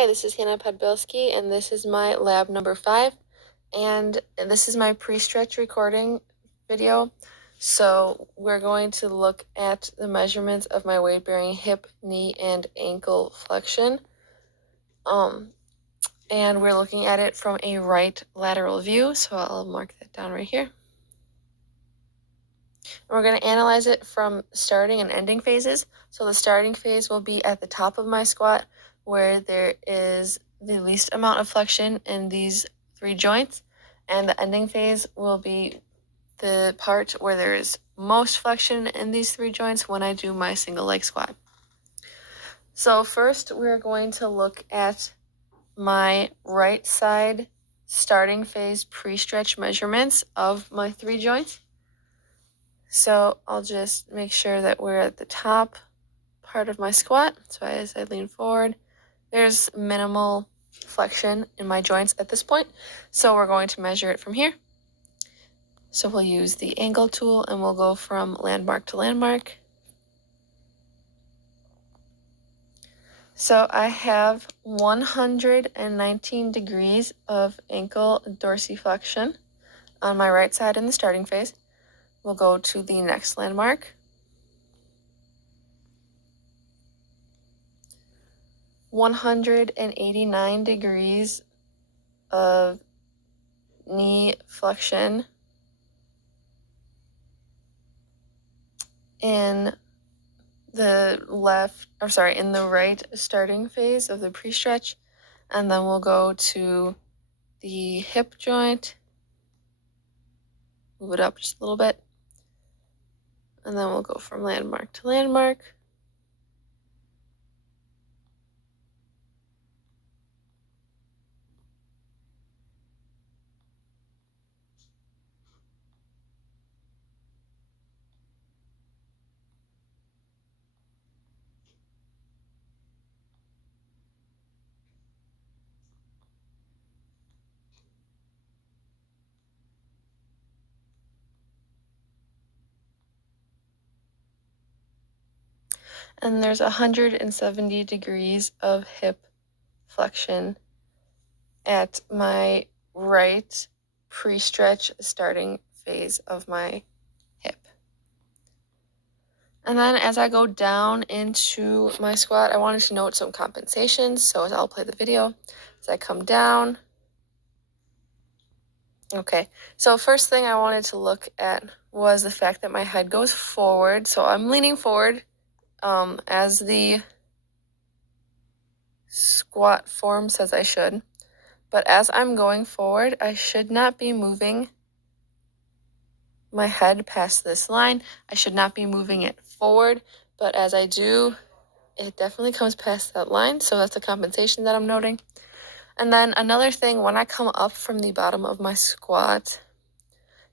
Hi, this is Hanna Podbielski, and this is my lab number 5, and this is my pre-stretch recording video. So we're going to look at the measurements of my weight-bearing hip, knee, and ankle flexion. And we're looking at it from a right lateral view, so I'll mark that down right here. And we're going to analyze it from starting and ending phases. So the starting phase will be at the top of my squat, where there is the least amount of flexion in these 3 joints, and the ending phase will be the part where there is most flexion in these 3 joints when I do my single leg squat. So first we're going to look at my right side starting phase pre-stretch measurements of my 3 joints. So I'll just make sure that we're at the top part of my squat. So as I lean forward, there's minimal flexion in my joints at this point. So we're going to measure it from here. So we'll use the angle tool and we'll go from landmark to landmark. So I have 119 degrees of ankle dorsiflexion on my right side in the starting phase. We'll go to the next landmark. 189 degrees of knee flexion in the in the right starting phase of the pre-stretch. And then we'll go to the hip joint, move it up just a little bit, and then we'll go from landmark to landmark. And there's 170 degrees of hip flexion at my right pre-stretch starting phase of my hip. And then as I go down into my squat, I wanted to note some compensations. So I'll play the video as I come down. Okay, so first thing I wanted to look at was the fact that my head goes forward. So I'm leaning forward as the squat form says I should. But as I'm going forward, I should not be moving my head past this line. I should not be moving it forward, but as I do, it definitely comes past that line. So that's a compensation that I'm noting. And then another thing, when I come up from the bottom of my squat,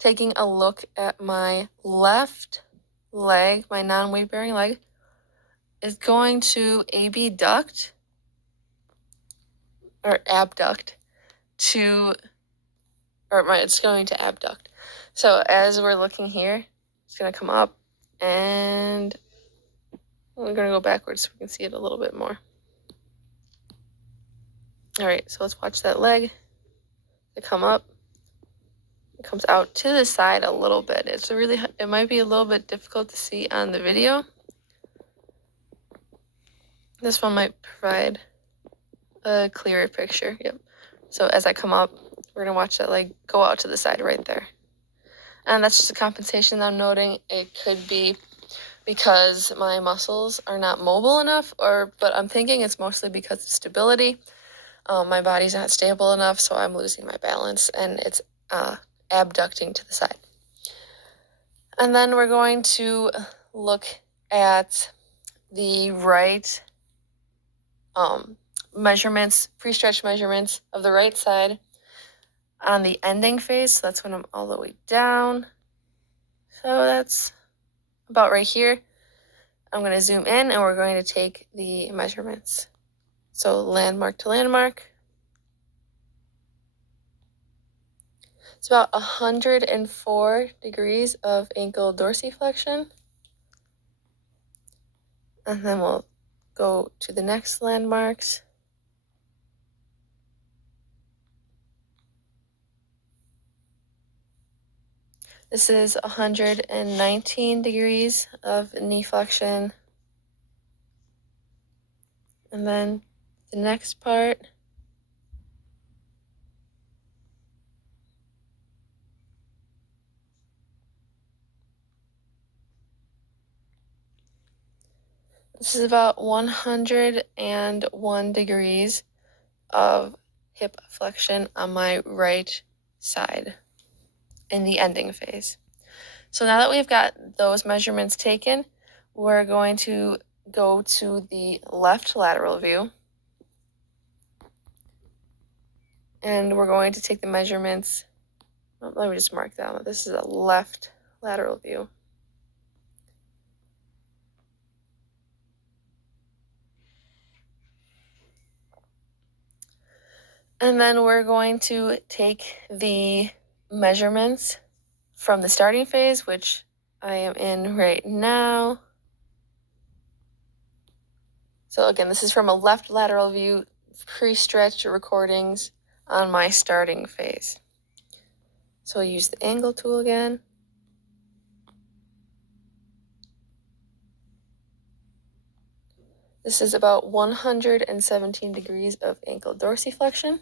taking a look at my left leg, my non-weight bearing leg, is going to abduct or abduct to, it's going to abduct. So as we're looking here, it's going to come up and we're going to go backwards so we can see it a little bit more. All right, so let's watch that leg. It come up. It comes out to the side a little bit. It might be a little bit difficult to see on the video. This one might provide a clearer picture. Yep. So as I come up, we're going to watch that leg go out to the side right there. And that's just a compensation that I'm noting. It could be because my muscles are not mobile enough, but I'm thinking it's mostly because of stability. My body's not stable enough, so I'm losing my balance, and it's abducting to the side. And then we're going to look at the right measurements, pre-stretch measurements of the right side on the ending phase. So that's when I'm all the way down. So that's about right here. I'm going to zoom in and we're going to take the measurements. So landmark to landmark. It's about 104 degrees of ankle dorsiflexion. And then we'll go to the next landmarks. This is 119 degrees of knee flexion. And then the next part, this is about 101 degrees of hip flexion on my right side in the ending phase. So now that we've got those measurements taken, we're going to go to the left lateral view. And we're going to take the measurements. Let me just mark down that this is a left lateral view. And then we're going to take the measurements from the starting phase, which I am in right now. So again, this is from a left lateral view, pre-stretch recordings on my starting phase. So I'll use the angle tool again. This is about 117 degrees of ankle dorsiflexion.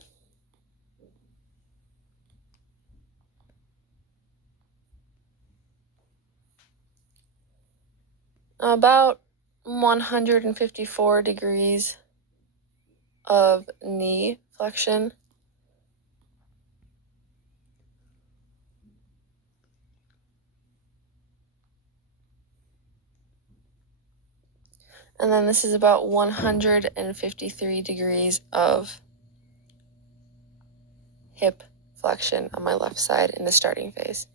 About 154 degrees of knee flexion. And then this is about 153 degrees of hip flexion on my left side in the starting phase.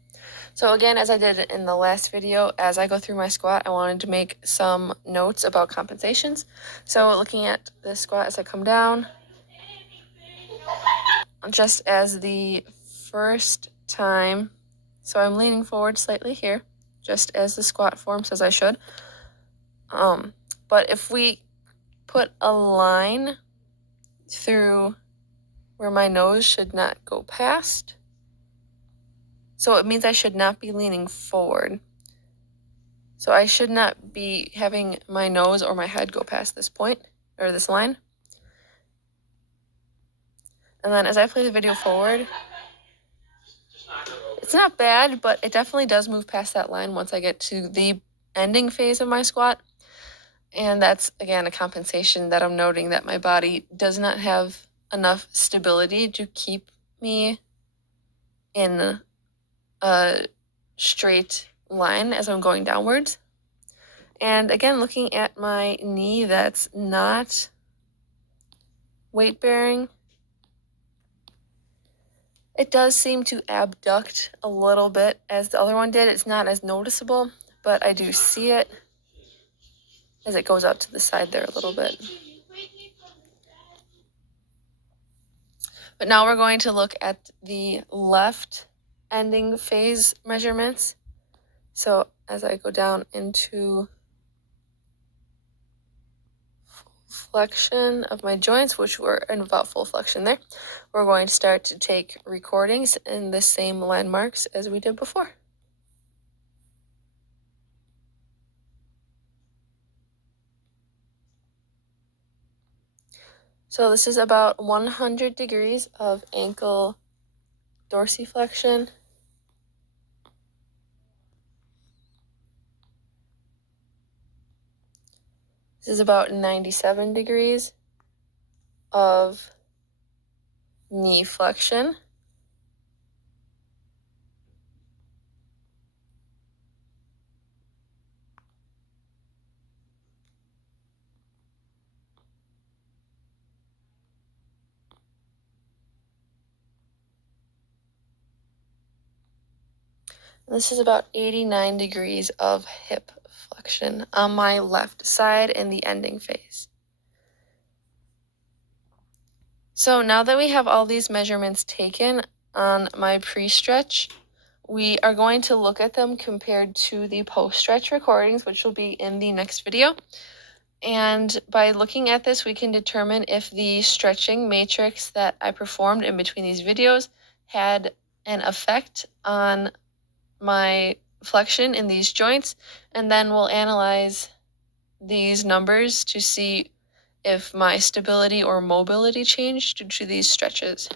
So again, as I did in the last video, as I go through my squat, I wanted to make some notes about compensations. So looking at this squat as I come down, just as the first time, so I'm leaning forward slightly here, just as the squat form says I should. But if we put a line through where my nose should not go past, so it means I should not be leaning forward. So I should not be having my nose or my head go past this point, or this line. And then as I play the video forward, it's not bad, but it definitely does move past that line once I get to the ending phase of my squat. And that's, again, a compensation that I'm noting that my body does not have enough stability to keep me in a straight line as I'm going downwards. And again, looking at my knee that's not weight bearing, it does seem to abduct a little bit as the other one did. It's not as noticeable, but I do see it as it goes out to the side there a little bit. But now we're going to look at the left ending phase measurements. So as I go down into flexion of my joints, which were in about full flexion there, we're going to start to take recordings in the same landmarks as we did before. So this is about 100 degrees of ankle dorsiflexion. This is about 97 degrees of knee flexion. This is about 89 degrees of hip flexion on my left side in the ending phase. So now that we have all these measurements taken on my pre-stretch, we are going to look at them compared to the post-stretch recordings, which will be in the next video. And by looking at this, we can determine if the stretching matrix that I performed in between these videos had an effect on my flexion in these joints, and then we'll analyze these numbers to see if my stability or mobility changed due to these stretches.